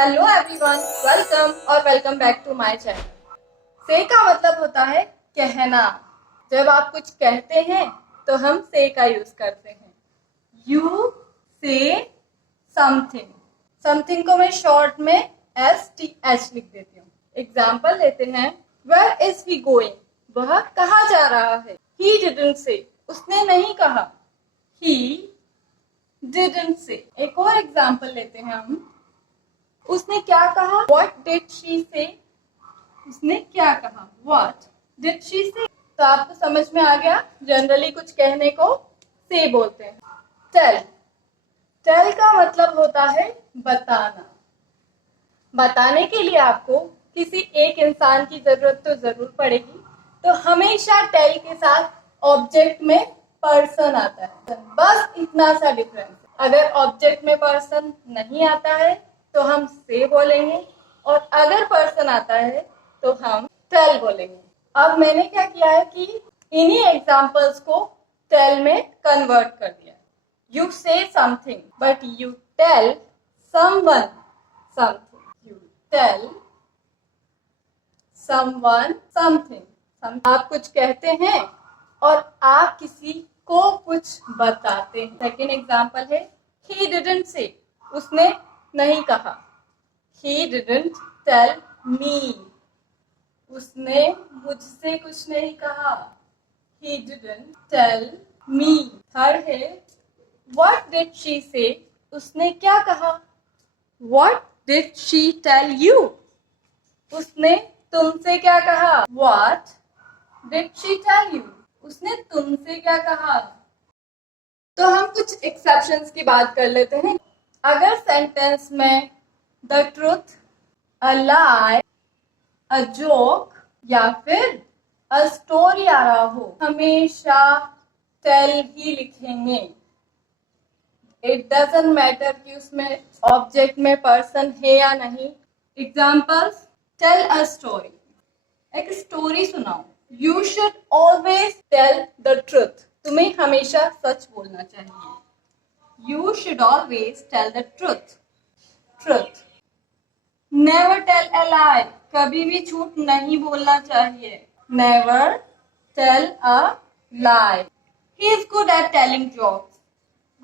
Hello everyone, welcome back to my channel. से का मतलब होता है कहना। जब आप कुछ कहते हैं तो हम से का यूज करते हैं। You say something. समथिंग को मैं शॉर्ट में STH लिख देती हूँ। एग्जाम्पल लेते हैं। Where is he going? वह कहाँ जा रहा है? ही डिडंट से, उसने नहीं कहा। He didn't say. एक और एग्जाम्पल लेते हैं हम। उसने क्या कहा? What did she say? उसने क्या कहा? What did she say? तो आपको समझ में आ गया। जनरली कुछ कहने को से बोलते हैं। टेल। टेल का मतलब होता है बताना। बताने के लिए आपको किसी एक इंसान की जरूरत तो जरूर पड़ेगी। तो हमेशा टेल के साथ ऑब्जेक्ट में पर्सन आता है। बस इतना सा डिफरेंस। अगर ऑब्जेक्ट में पर्सन नहीं आता है तो हम से बोलेंगे, और अगर पर्सन आता है तो हम टेल बोलेंगे। अब मैंने क्या किया है कि इन्हीं एग्जाम्पल्स को टेल में कन्वर्ट कर दिया। You say something but you tell someone something. You tell someone something. आप कुछ कहते हैं और आप किसी को कुछ बताते हैं। सेकेंड एग्जाम्पल है he didn't say, उसने नहीं कहा। he didn't tell me, उसने मुझसे कुछ नहीं कहा। he didn't tell me। Third है what did she say, उसने क्या कहा। what did she tell you, उसने तुमसे क्या कहा। what did she tell you, उसने तुमसे क्या कहा। तो हम कुछ एक्सेप्शंस की बात कर लेते हैं। अगर सेंटेंस में the truth, a lie, a joke या फिर अ स्टोरी आ रहा हो, हमेशा टेल ही लिखेंगे। इट डजंट मैटर कि उसमें ऑब्जेक्ट में पर्सन है या नहीं। एग्जाम्पल्स, टेल अ स्टोरी, एक स्टोरी सुनाओ। You should always tell the truth, तुम्हें हमेशा सच बोलना चाहिए। You should always tell the truth. Truth. Never tell a lie, कभी भी झूठ नहीं बोलना चाहिए। Never tell a lie. He is good at telling jokes,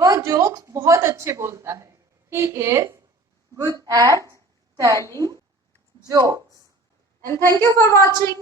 वह जोक्स बहुत अच्छे बोलता है। He is good at telling jokes. And thank you for watching.